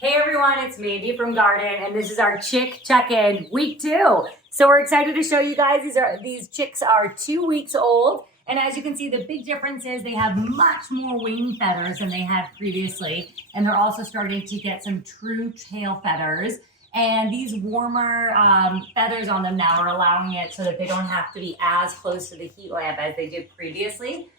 Hey everyone, it's Mandy from Garden, and this is our chick check-in week 2. So we're excited to show you guys these chicks are 2 weeks old, and as you can see, the big difference is they have much more wing feathers than they had previously, and they're also starting to get some true tail feathers. And these warmer feathers on them now are allowing it so that they don't have to be as close to the heat lamp as they did previously.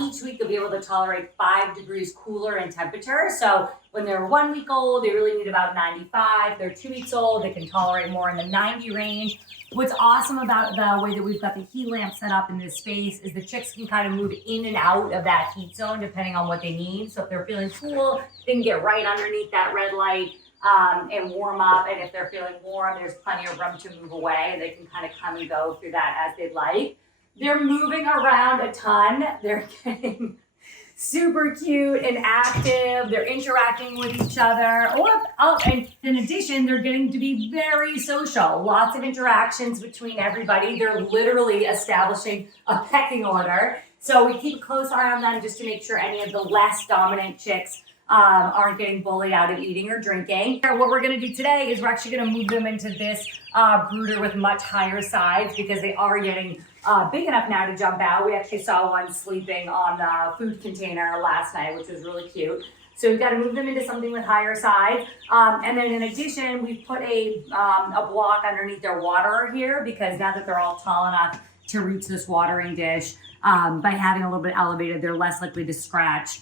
Each week they'll be able to tolerate 5 degrees cooler in temperature. So when they're 1 week old, they really need about 95. They're 2 weeks old, they can tolerate more in the 90 range. What's awesome about the way that we've got the heat lamp set up in this space is the chicks can kind of move in and out of that heat zone depending on what they need. So if they're feeling cool, they can get right underneath that red light and warm up. And if they're feeling warm, there's plenty of room to move away. They can kind of come and go through that as they'd like. They're moving around a ton. They're getting super cute and active. They're interacting with each other. And in addition, they're getting to be very social. Lots of interactions between everybody. They're literally establishing a pecking order. So we keep a close eye on them just to make sure any of the less dominant chicks aren't getting bullied out of eating or drinking. What we're going to do today is we're actually going to move them into this brooder with much higher sides because they are getting big enough now to jump out. We actually saw one sleeping on the food container last night, which was really cute. So we've got to move them into something with higher sides. And then in addition, we've put a block underneath their waterer here because now that they're all tall enough to reach this watering dish, by having a little bit elevated, they're less likely to scratch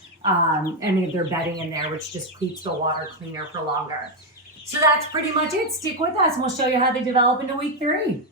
any of their bedding in there, which just keeps the water cleaner for longer. So that's pretty much it. Stick with us and we'll show you how they develop into week 3.